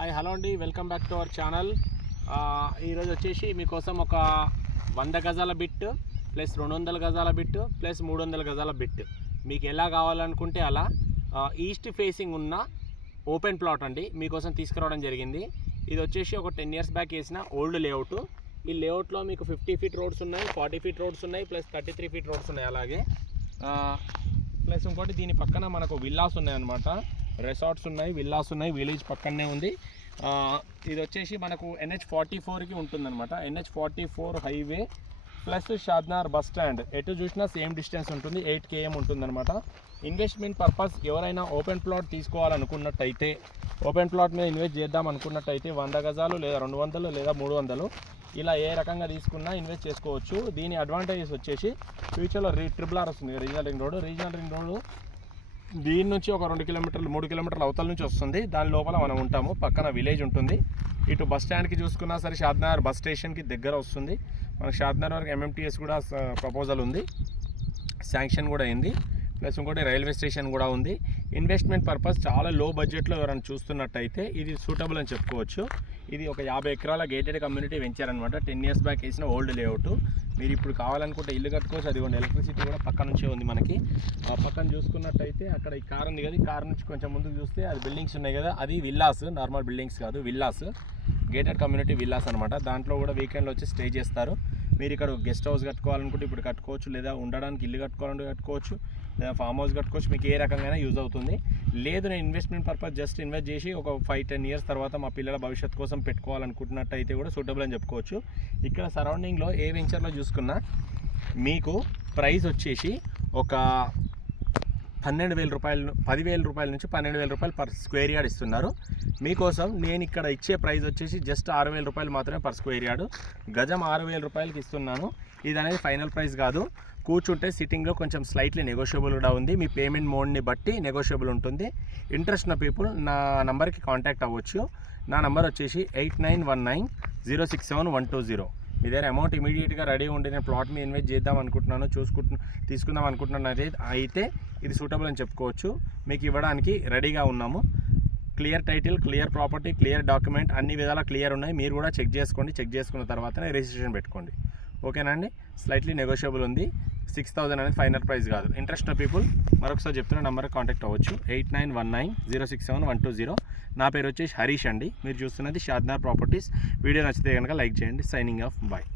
Hi hello అండి, welcome back to our channel. ఈరోజు వచ్చేసి మీకోసం ఒక 100 గజాల బిట్ ప్లస్ 200 గజాల బిట్ ప్లస్ 300 గజాల బిట్ మీకు ఎలా కావాలనుకుంటే అలా ఈస్ట్ ఫేసింగ్ ఉన్న ఓపెన్ ప్లాట్ అండి మీకోసం తీసుకురావడం జరిగింది. ఇది వచ్చేసి ఒక 10 years బ్యాక్ వేసిన ఓల్డ్ లేఅవుట్. ఈ లేఅవుట్లో మీకు 50 feet రోడ్స్ ఉన్నాయి, 40 feet రోడ్స్ ఉన్నాయి, ప్లస్ 33 feet రోడ్స్ ఉన్నాయి. అలాగే ప్లస్ ఇంకోటి దీని పక్కన మనకు విల్లాస్ ఉన్నాయన్నమాట. రిసార్ట్స్ ఉన్నాయి, విల్లాస్ ఉన్నాయి, విలేజ్ పక్కనే ఉంది. ఇది వచ్చేసి మనకు NH44కి ఉంటుందన్నమాట. NH44 highway plus Shadnagar bus stand ఎటు చూసినా సేమ్ డిస్టెన్స్ ఉంటుంది, 8 km ఉంటుందన్నమాట. ఇన్వెస్ట్మెంట్ పర్పస్ ఎవరైనా ఓపెన్ ప్లాట్ తీసుకోవాలనుకున్నట్టయితే, ఓపెన్ ప్లాట్ మీద ఇన్వెస్ట్ చేద్దాం అనుకున్నట్టయితే 100 గజాలు లేదా 200 లేదా 300 ఇలా ఏ రకంగా తీసుకున్నా ఇన్వెస్ట్ చేసుకోవచ్చు. దీని అడ్వాంటేజెస్ వచ్చేసి ఫ్యూచర్లో RRR వస్తుంది, రీజనల్ రింగ్ రోడ్. దీని నుంచి ఒక 2 kilometers 3 kilometers అవతల నుంచి వస్తుంది. దాని లోపల మనం ఉంటాము, పక్కన విలేజ్ ఉంటుంది. ఇటు బస్ స్టాండ్కి చూసుకున్నా సరే షాద్నగర్ బస్ స్టేషన్కి దగ్గర వస్తుంది. మనకు షాద్నగర్ వరకు MMTS కూడా ప్రపోజల్ ఉంది, శాంక్షన్ కూడా అయింది. ప్లస్ ఇంకోటి రైల్వే స్టేషన్ కూడా ఉంది. ఇన్వెస్ట్మెంట్ పర్పస్ చాలా లో బడ్జెట్లో ఎవరైనా చూస్తున్నట్టయితే ఇది సూటబుల్ అని చెప్పుకోవచ్చు. ఇది ఒక 50 ఎకరాల గేటెడ్ కమ్యూనిటీ వెంచర్ అనమాట. 10 years బ్యాక్ వేసిన ఓల్డ్ లేఅవుట్. మీరు ఇప్పుడు కావాలనుకుంటే ఇల్లు కట్టుకోవచ్చు. అది కూడా ఎలక్ట్రిసిటీ కూడా పక్క నుంచే ఉంది మనకి. ఆ పక్కన చూసుకున్నట్టయితే అక్కడ ఈ కార్ ఉంది కదా, ఈ కార్ నుంచి కొంచెం ముందుకు చూస్తే అది బిల్డింగ్స్ ఉన్నాయి కదా, అది విల్లాస్, నార్మల్ బిల్డింగ్స్ కాదు, విల్లాస్, గేటెడ్ కమ్యూనిటీ విల్లాస్ అనమాట. దాంట్లో కూడా వీకెండ్లో వచ్చి స్టే చేస్తారు. మీరు ఇక్కడ గెస్ట్ హౌస్ కట్టుకోవాలనుకుంటే ఇప్పుడు కట్టుకోవచ్చు, లేదా ఉండడానికి ఇల్లు కట్టుకోవాలంటే కట్టుకోవచ్చు, లేదా ఫామ్ హౌస్ కట్టుకోవచ్చు. మీకు ఏ రకంగా యూజ్ అవుతుంది. లేదు నేను ఇన్వెస్ట్మెంట్ పర్పస్ జస్ట్ ఇన్వెస్ట్ చేసి ఒక 5-10 years తర్వాత మా పిల్లల భవిష్యత్తు కోసం పెట్టుకోవాలనుకుంటున్నట్టయితే కూడా సూటబుల్ అని చెప్పుకోవచ్చు. ఇక్కడ సరౌండింగ్లో ఏ వెంచర్లో చూసుకున్నా మీకు ప్రైస్ వచ్చేసి ఒక 10,000 రూపాయల నుంచి 12,000 రూపాయలు పర్ స్క్వేర్ యార్డ్ ఇస్తున్నారు. మీకోసం నేను ఇక్కడ ఇచ్చే ప్రైస్ వచ్చేసి జస్ట్ 6,000 రూపాయలు మాత్రమే పర్ స్క్వేర్ యార్డ్. గజం 6,000 రూపాయలకి ఇస్తున్నాను. ఇది అనేది ఫైనల్ ప్రైస్ కాదు. కూర్చుంటే సిట్టింగ్లో కొంచెం స్లైట్లీ నెగోషియబుల్ కూడా ఉంది. మీ పేమెంట్ మోడ్ని బట్టి నెగోషియబుల్ ఉంటుంది. ఇంట్రెస్ట్ ఉన్న పీపుల్ నా నంబర్కి కాంటాక్ట్ అవ్వచ్చు. నా నంబర్ వచ్చేసి 8919067120. మీ దగ్గర అమౌంట్ ఇమీడియట్గా రెడీ ఉండి నేను ప్లాట్ మీద ఇన్వెస్ట్ చేద్దాం అనుకుంటున్నాను, తీసుకుందాం అనుకుంటున్నాను అయితే ఇది సూటబుల్ అని చెప్పుకోవచ్చు. మీకు ఇవ్వడానికి రెడీగా ఉన్నాము. Clear title, clear property, clear document అన్ని విధాలా క్లియర్ ఉన్నాయి. మీరు కూడా చెక్ చేసుకోండి. చెక్ చేసుకున్న తర్వాతనే రిజిస్ట్రేషన్ పెట్టుకోండి. ఓకేనా అండి? స్లైట్లీ నెగోషియబుల్ ఉంది. 6,000 అనేది ఫైనల్ ప్రైస్ కాదు. ఇంట్రెస్ట్ ఉన్న పీపుల్ మరొకసారి చెప్తున్న నెంబర్కి కాంటాక్ట్ అవ్వచ్చు. 8919067120. నా పేరు వచ్చేసి హరీష్ అండి. మీరు చూస్తున్నది షాద్నగర్ ప్రాపర్టీస్. వీడియో నచ్చితే కనుక లైక్ చేయండి. Signing off, bye.